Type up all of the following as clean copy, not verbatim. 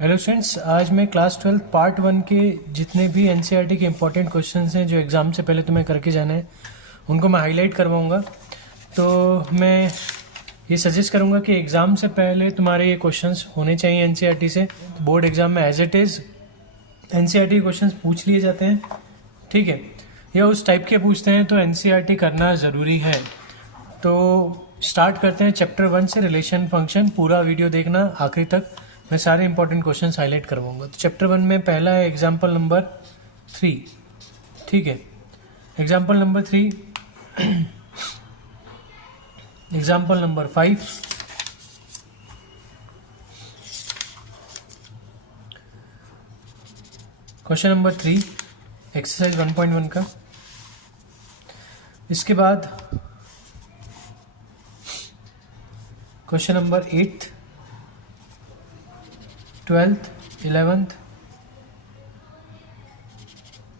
Hello students, आज मैं class 12 part 1 के जितने भी एनसीईआरटी के इम्पोर्टेंट क्वेश्चंस हैं जो एग्ज़ाम से पहले तुम्हें करके जाना है उनको मैं हाईलाइट करवाऊंगा। तो मैं ये सजेस्ट करूंगा कि एग्ज़ाम से पहले तुम्हारे ये क्वेश्चंस होने चाहिए एनसीईआरटी से। बोर्ड एग्ज़ाम में एज इट इज़ एनसीईआरटी के क्वेश्चंस पूछ लिए जाते हैं, ठीक है, या उस टाइप के पूछते हैं तो एनसीईआरटी करना ज़रूरी है। तो स्टार्ट करते हैं चैप्टर 1 से, रिलेशन फंक्शन। पूरा वीडियो देखना आखिरी तक, मैं सारे इंपॉर्टेंट क्वेश्चंस हाईलाइट करवाऊंगा। तो चैप्टर 1 में पहला है एग्जाम्पल नंबर 3, ठीक है। Example number 3, example number 5, question number 3 exercise 1.1 का। इसके बाद question number 8, 12th, 11th,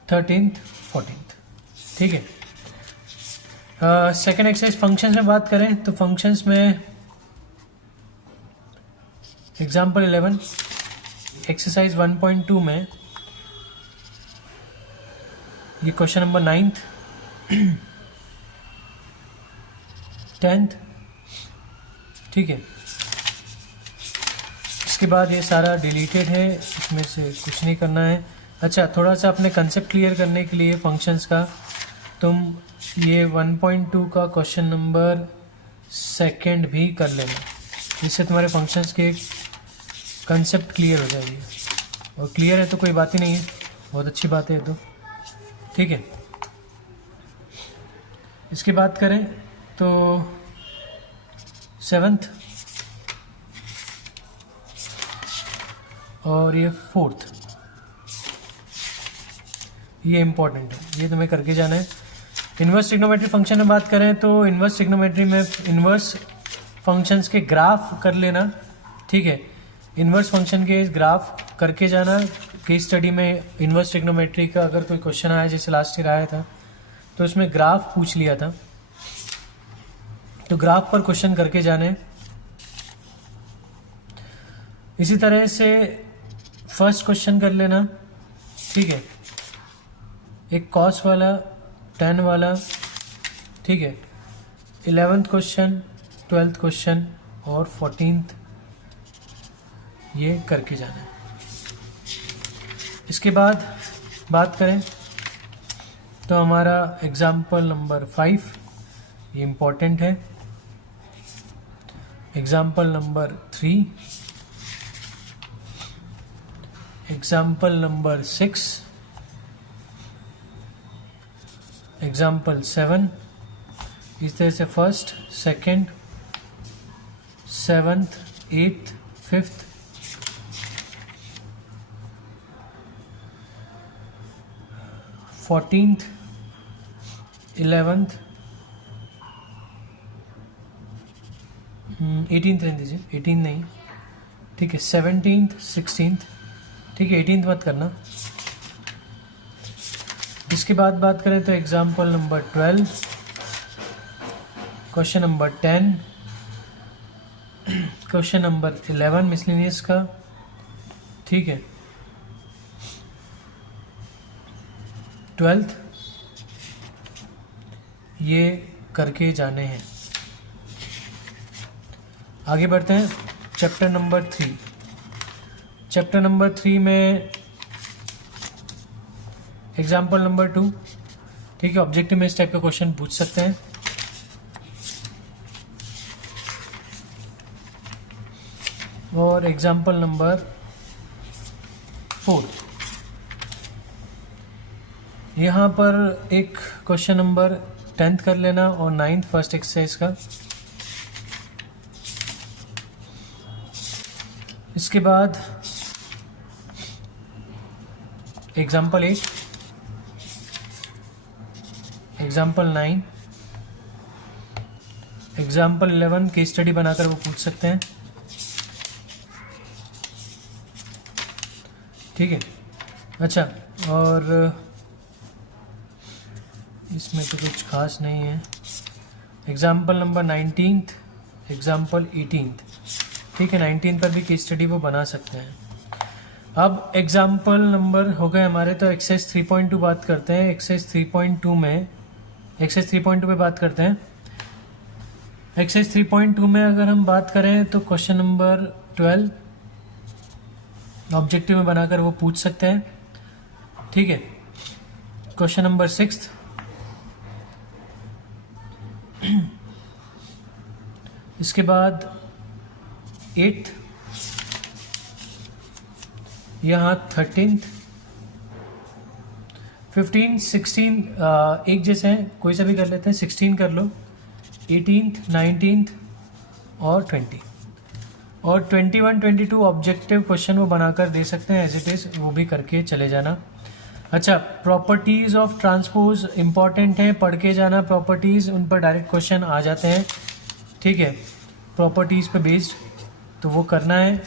13th, 14th, ठीक है। सेकेंड एक्सरसाइज फंक्शंस में बात करें तो फंक्शंस में एग्जाम्पल 11 एक्सरसाइज 1.2 में ये क्वेश्चन नंबर 9th, 10th, ठीक है। इसके बाद ये सारा डिलीटेड है, इसमें से कुछ नहीं करना है। अच्छा, थोड़ा सा अपने कंसेप्ट क्लियर करने के लिए फंक्शंस का तुम ये 1.2 का क्वेश्चन नंबर 2 भी कर लेना, जिससे तुम्हारे फंक्शंस के कंसेप्ट क्लियर हो जाएगी। और क्लियर है तो कोई बात ही नहीं है, बहुत अच्छी बात है तो, ठीक है। इसकी बात करें तो 7th और ये 4th, ये इम्पॉर्टेंट है, ये तुम्हें करके जाना है। इन्वर्स ट्रिग्नोमेट्री फंक्शन में बात करें तो इन्वर्स ट्रिग्नोमेट्री में इन्वर्स फंक्शंस के ग्राफ कर लेना, ठीक है। इन्वर्स फंक्शन के ग्राफ करके जाना। केस स्टडी में इन्वर्स ट्रिग्नोमेट्री का अगर कोई क्वेश्चन आया, जैसे लास्ट ईयर आया था, तो उसमें ग्राफ पूछ लिया था, तो ग्राफ पर क्वेश्चन करके जाने। इसी तरह से फर्स्ट क्वेश्चन कर लेना, ठीक है, एक कॉस वाला, tan वाला, ठीक है। 11th क्वेश्चन, 12th क्वेश्चन और 14th ये करके जाना है। इसके बाद बात करें तो हमारा एग्जाम्पल नंबर 5 ये इम्पोर्टेंट है। Example number 3, example number 6, example 7, इस तरह से first, second, 7th, 8th, 5th, 14th, 11th, 18th रहने दीजिए, 18 नहीं, ठीक है, 17th, 16th, ठीक है, 18th मत करना। इसके बाद बात करें तो example number 12, question number 10, question number 11 miscellaneous का, ठीक है, 12th ये करके जाने हैं। आगे बढ़ते हैं चैप्टर नंबर 3। चैप्टर नंबर 3 में एग्जाम्पल नंबर 2, ठीक है, ऑब्जेक्टिव में इस टाइप का क्वेश्चन पूछ सकते हैं। और एग्जाम्पल नंबर 4, यहाँ पर एक क्वेश्चन नंबर 10th कर लेना और 9th फर्स्ट एक्सरसाइज का। इसके बाद example 8, example 9, example 11 case study बनाकर वो पूछ सकते हैं, ठीक है। अच्छा, और इसमें तो कुछ खास नहीं है। Example number 19th, example 18th, ठीक है, 19 पर भी केस स्टडी वो बना सकते हैं। अब एग्जाम्पल नंबर हो गए हमारे, तो एक्सरसाइज 3.2 बात करते हैं। एक्सरसाइज 3.2 पे बात करते हैं। एक्सरसाइज 3.2 में अगर हम बात करें तो क्वेश्चन नंबर 12 ऑब्जेक्टिव में बनाकर वो पूछ सकते हैं, ठीक है। क्वेश्चन नंबर 6 इसके बाद 8, यहाँ 13, 15, 16 एक जैसे हैं, कोई सा भी कर लेते हैं। 16 कर लो, 18, 19 और 20 और 21, 22 ऑब्जेक्टिव क्वेश्चन वो बनाकर दे सकते हैं एज इट इज़, वो भी करके चले जाना। अच्छा, प्रॉपर्टीज़ ऑफ ट्रांसपोज इंपॉर्टेंट है, पढ़ के जाना प्रॉपर्टीज़, उन पर डायरेक्ट क्वेश्चन आ जाते हैं, ठीक है, प्रॉपर्टीज़ पे बेस्ड, तो वो करना है।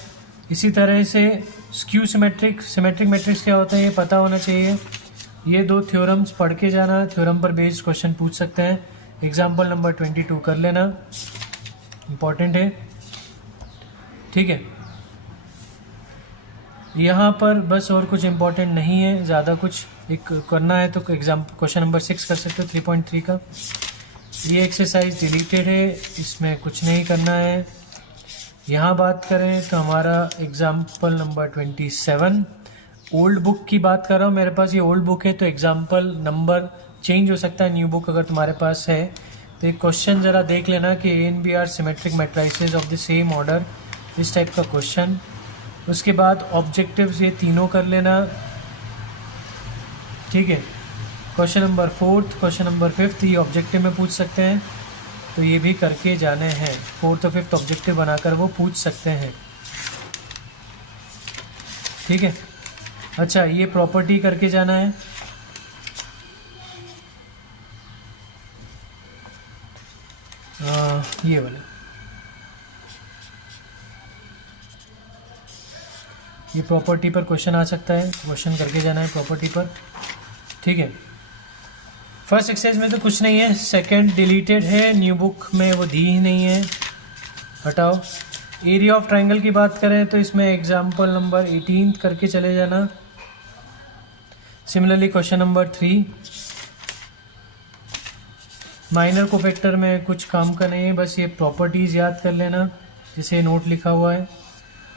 इसी तरह से स्क्यू सिमेट्रिक मैट्रिक्स क्या होता है ये पता होना चाहिए। ये दो थ्योरम्स पढ़ के जाना, थ्योरम पर बेस्ड क्वेश्चन पूछ सकते हैं। एग्जाम्पल नंबर 22 कर लेना, इम्पॉर्टेंट है, ठीक है। यहाँ पर बस और कुछ इम्पोर्टेंट नहीं है, ज़्यादा कुछ एक करना है तो क्वेश्चन नंबर 6 कर सकते हो 3.3 का। ये एक्सरसाइज डिलीटेड है, इसमें कुछ नहीं करना है। यहाँ बात करें तो हमारा एग्जाम्पल नंबर 27 ओल्ड बुक की बात कर रहा हूँ, मेरे पास ये ओल्ड बुक है तो एग्जाम्पल नंबर चेंज हो सकता है। न्यू बुक अगर तुम्हारे पास है तो एक क्वेश्चन ज़रा देख लेना कि A and B are symmetric matrices of the same order, इस टाइप का क्वेश्चन। उसके बाद ऑब्जेक्टिव्स ये तीनों कर लेना, ठीक है। क्वेश्चन नंबर 4, क्वेश्चन नंबर 5 ये ऑब्जेक्टिव में पूछ सकते हैं, तो ये भी करके जाने हैं। 4th और 5th ऑब्जेक्टिव बनाकर वो पूछ सकते हैं, ठीक है। अच्छा, ये प्रॉपर्टी करके जाना है। ये वाला, ये प्रॉपर्टी पर क्वेश्चन आ सकता है, क्वेश्चन करके जाना है प्रॉपर्टी पर, ठीक है। फर्स्ट एक्सरसाइज में तो कुछ नहीं है, सेकंड डिलीटेड है, न्यू बुक में वो दी ही नहीं है, हटाओ। एरिया ऑफ ट्रायंगल की बात करें तो इसमें एग्जाम्पल नंबर 18 करके चले जाना। Similarly question number 3 minor cofactor में कुछ काम का नहीं है, बस ये प्रॉपर्टीज़ याद कर लेना, जैसे नोट लिखा हुआ है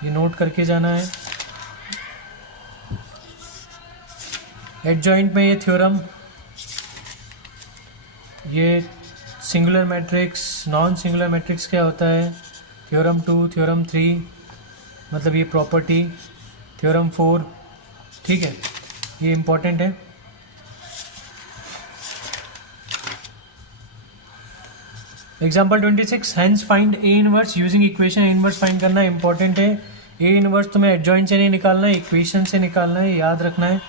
ये नोट करके जाना है। एडजॉइंट में ये थ्योरम, ये singular matrix, non singular matrix क्या होता है, थ्योरम 2, थ्योरम 3, मतलब ये प्रॉपर्टी, थ्योरम 4, ठीक है, ये इम्पॉर्टेंट है। Example 26 hence find A inverse using equation. A inverse find करना इंपॉर्टेंट है। ए इनवर्स तुम्हें एडजॉइंट से नहीं निकालना है, इक्वेशन से निकालना है, याद रखना है,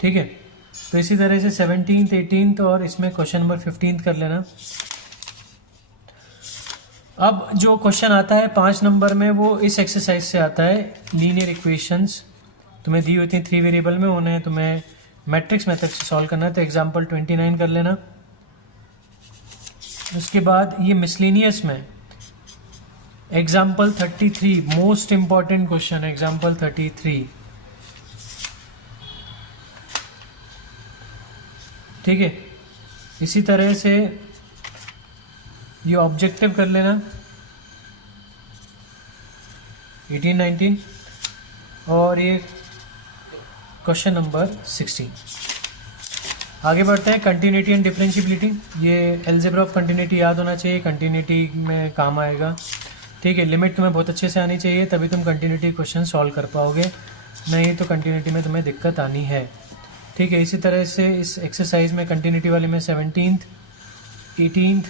ठीक है। तो इसी तरह से 17th, 18th और इसमें क्वेश्चन नंबर 15 कर लेना। अब जो क्वेश्चन आता है 5 नंबर में वो इस एक्सरसाइज से आता है, लीनियर इक्वेशंस तुम्हें दी होती हैं 3 वेरिएबल में, उन्हें तुम्हें मैट्रिक्स मेथड से सॉल्व करना है, तो एग्जाम्पल 29 कर लेना। उसके बाद ये मिसलेनियस में example 33 most important question, example 33, ठीक है। इसी तरह से ये ऑब्जेक्टिव कर लेना 18, 19 और ये क्वेश्चन नंबर 16। आगे बढ़ते हैं, कंटिन्यूटी एंड डिफरेंशियबिलिटी। ये एल्जेब्रा ऑफ कंटिन्यूटी याद होना चाहिए, कंटिन्यूटी में काम आएगा, ठीक है। लिमिट तुम्हें बहुत अच्छे से आनी चाहिए, तभी तुम कंटिन्यूटी क्वेश्चन सॉल्व कर पाओगे, नहीं तो कंटिन्यूटी में तुम्हें दिक्कत आनी है, ठीक है। इसी तरह से इस एक्सरसाइज में कंटिन्यूटी वाले में 17th, 18th,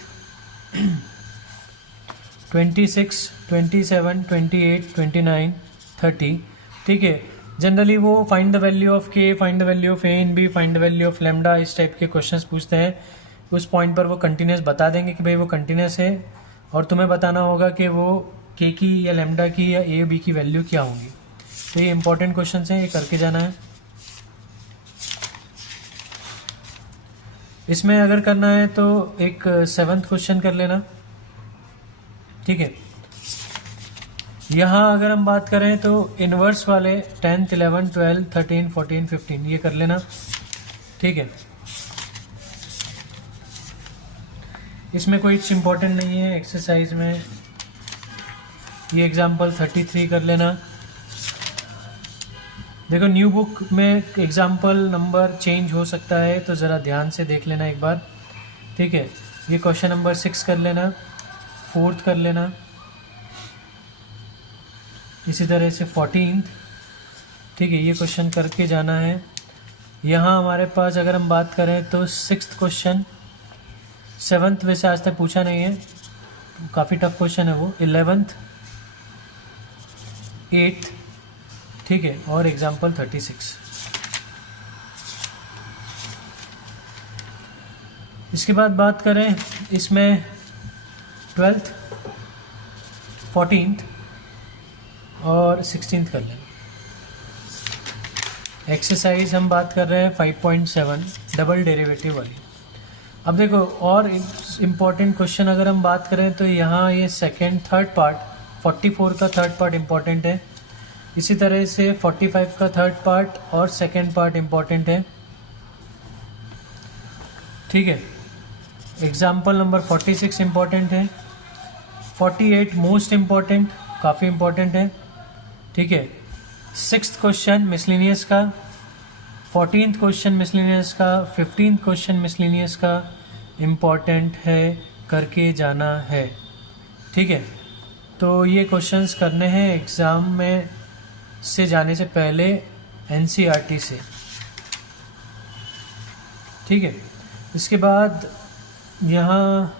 26, 27, 28, 29, 30, ठीक है। जनरली वो find the value of K, find the value of A and B, find the value of lambda, इस टाइप के क्वेश्चंस पूछते हैं। उस पॉइंट पर वो कंटिन्यूस बता देंगे कि भाई वो कंटिन्यूस है, और तुम्हें बताना होगा कि वो के की या लेमडा की या ए बी की वैल्यू क्या होंगी। तो ये इंपॉर्टेंट क्वेश्चंस हैं, ये करके जाना है। इसमें अगर करना है तो एक 7th क्वेश्चन कर लेना, ठीक है। यहाँ अगर हम बात करें तो इन्वर्स वाले 10th 11 12 13 14 15 ये कर लेना, ठीक है। इसमें कोई इम्पोर्टेंट नहीं है एक्सरसाइज में। ये एग्जाम्पल 33 कर लेना। देखो न्यू बुक में एग्जाम्पल नंबर चेंज हो सकता है, तो ज़रा ध्यान से देख लेना एक बार, ठीक है। ये क्वेश्चन नंबर 6 कर लेना, 4th कर लेना, इसी तरह से 14th, ठीक है। ये क्वेश्चन करके जाना है। यहाँ हमारे पास अगर हम बात करें तो 6th क्वेश्चन, 7th वैसे आज तक पूछा नहीं है, काफ़ी टफ क्वेश्चन है वो, 11th 8th, ठीक है, और एग्जाम्पल 36। इसके बाद बात करें इसमें 12th 14th और 16th कर लेना। एक्सरसाइज हम बात कर रहे हैं 5.7 डबल डेरिवेटिव वाली। अब देखो और इम्पॉर्टेंट क्वेश्चन अगर हम बात करें तो यहाँ ये थर्ड पार्ट 44 का थर्ड पार्ट इम्पॉर्टेंट है। इसी तरह से 45 का थर्ड पार्ट और सेकेंड पार्ट इम्पॉर्टेंट है, ठीक है। एग्जाम्पल नंबर 46 इम्पॉर्टेंट है, 48 मोस्ट इम्पॉर्टेंट, काफ़ी इम्पॉर्टेंट है, ठीक है। 6th क्वेश्चन मिसलिनियस का, 14th क्वेश्चन मिसलिनियस का, 15th क्वेश्चन मिसलिनियस का इम्पॉर्टेंट है, करके जाना है, ठीक है। तो ये क्वेश्चंस करने हैं एग्ज़ाम में से जाने से पहले एनसीईआरटी से, ठीक है। इसके बाद यहाँ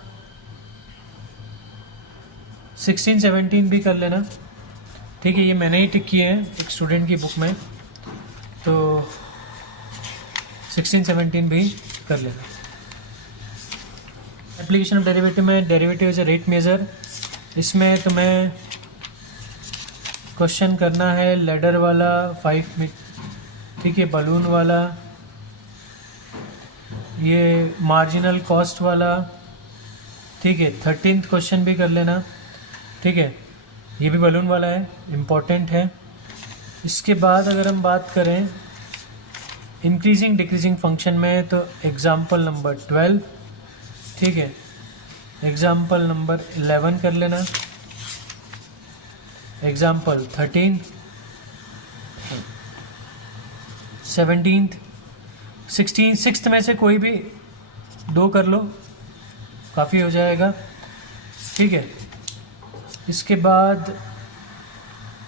16 17 भी कर लेना, ठीक है। ये मैंने ही टिक किए हैं एक स्टूडेंट की बुक में, तो 16 17 भी कर लेना। एप्लीकेशन ऑफ डेरिवेटिव में derivative is a rate measure. इसमें तुम्हें क्वेश्चन करना है लैडर वाला 5 मिनट, ठीक है, बलून वाला, ये मार्जिनल कॉस्ट वाला, ठीक है। 13th क्वेश्चन भी कर लेना, ठीक है, ये भी बलून वाला है, इम्पॉर्टेंट है। इसके बाद अगर हम बात करें इंक्रीजिंग डिक्रीजिंग फंक्शन में तो एग्जाम्पल नंबर 12, ठीक है, एग्जाम्पल नंबर 11 कर लेना, एग्जाम्पल 13, 17th 16, 6th में से कोई भी 2 कर लो, काफ़ी हो जाएगा, ठीक है। इसके बाद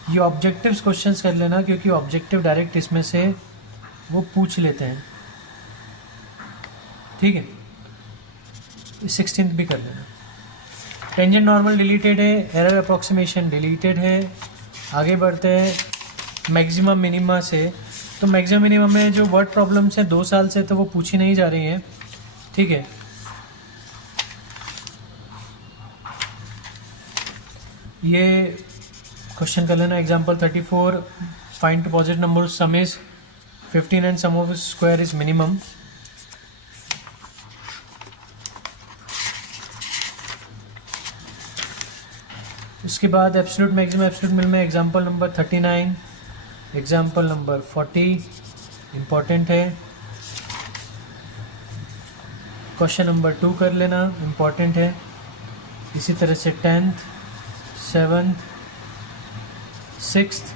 ये ऑब्जेक्टिव्स क्वेश्चंस कर लेना, क्योंकि ऑब्जेक्टिव डायरेक्ट इसमें से वो पूछ लेते हैं, ठीक है। 16th भी कर लेना। टेंजेंट नॉर्मल डिलीटेड है, एरर अप्रॉक्सीमेशन डिलीटेड है। आगे बढ़ते हैं मैक्सिमम मिनिमा से। तो मैक्सिमम मिनिमम में जो वर्ड प्रॉब्लम्स हैं 2 साल से तो वो पूछी नहीं जा रही हैं, ठीक है। ये क्वेश्चन कर लेना example 34, find two positive number sum is 15 and sum of square is minimum. उसके बाद absolute maximum absolute minimum example number 39, example number 40 important है। क्वेश्चन नंबर 2 कर लेना, इम्पॉर्टेंट है। इसी तरह से 10th 7th 6th,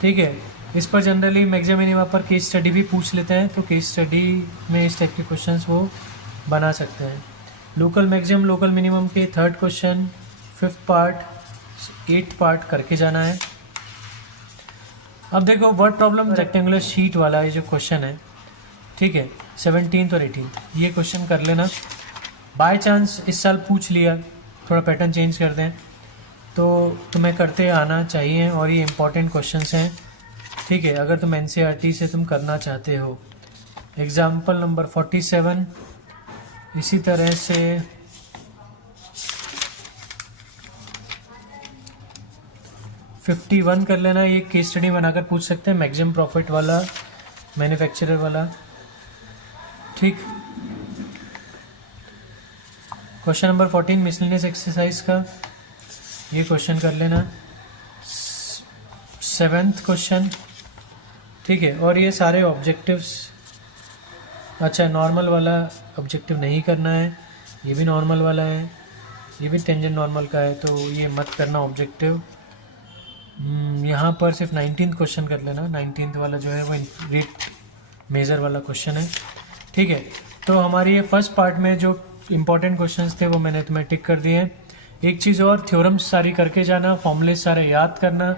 ठीक है। इस पर जनरली मैक्सिमम मिनिमम पर केस स्टडी भी पूछ लेते हैं, तो केस स्टडी में इस टाइप के क्वेश्चंस वो बना सकते हैं। लोकल मैक्सिमम लोकल मिनिमम के 3rd question 5th part 8th part करके जाना है। अब देखो वर्ड प्रॉब्लम रेक्टेंगुलर शीट वाला ये जो क्वेश्चन है, ठीक है, 17th और 18th, ये क्वेश्चन कर लेना। बाय चांस इस साल पूछ लिया, थोड़ा पैटर्न चेंज कर दें तो तुम्हें करते आना चाहिए, और ये इंपॉर्टेंट क्वेश्चंस हैं, ठीक है, अगर तुम एनसीईआरटी से तुम करना चाहते हो। एग्जाम्पल नंबर 47, इसी तरह से 51 कर लेना। ये केस स्टडी बनाकर पूछ सकते हैं, मैक्सिमम प्रॉफिट वाला, मैन्युफैक्चरर वाला, ठीक। क्वेश्चन नंबर 14 मिसलेनियस एक्सरसाइज का, ये क्वेश्चन कर लेना। 7th क्वेश्चन, ठीक है। और ये सारे ऑब्जेक्टिव्स, अच्छा नॉर्मल वाला ऑब्जेक्टिव नहीं करना है, ये भी नॉर्मल वाला है, ये भी टेंजेंट नॉर्मल का है, तो ये मत करना ऑब्जेक्टिव। यहाँ पर सिर्फ 19th क्वेश्चन कर लेना, 19th वाला जो है वो रेट मेजर वाला क्वेश्चन है, ठीक है। तो हमारी ये फर्स्ट पार्ट में जो इम्पोर्टेंट क्वेश्चंस थे वो मैंने तुम्हें टिक कर दिए हैं। एक चीज़ और, थ्योरम्स सारी करके जाना, फॉर्मूले सारे याद करना।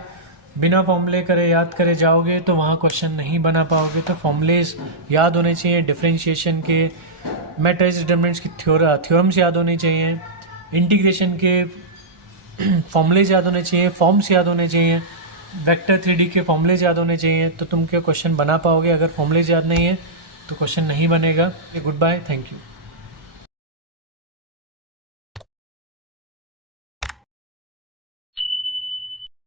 बिना फॉर्मूले करे याद करे जाओगे तो वहाँ क्वेश्चन नहीं बना पाओगे, तो फॉर्मूलेज याद होने चाहिए, डिफरेंशिएशन के, मैट्रिक्स डिटरमिनेंट्स की थ्योरम्स याद होने चाहिए, इंटीग्रेशन के फॉर्मूलेज याद होने चाहिए, फॉर्म्स याद होने चाहिए, वेक्टर 3D के फॉर्मूलेज याद होने चाहिए, तो तुम क्या क्वेश्चन बना पाओगे। अगर फॉर्मूलेज याद नहीं है तो क्वेश्चन नहीं बनेगा। Goodbye, thank you.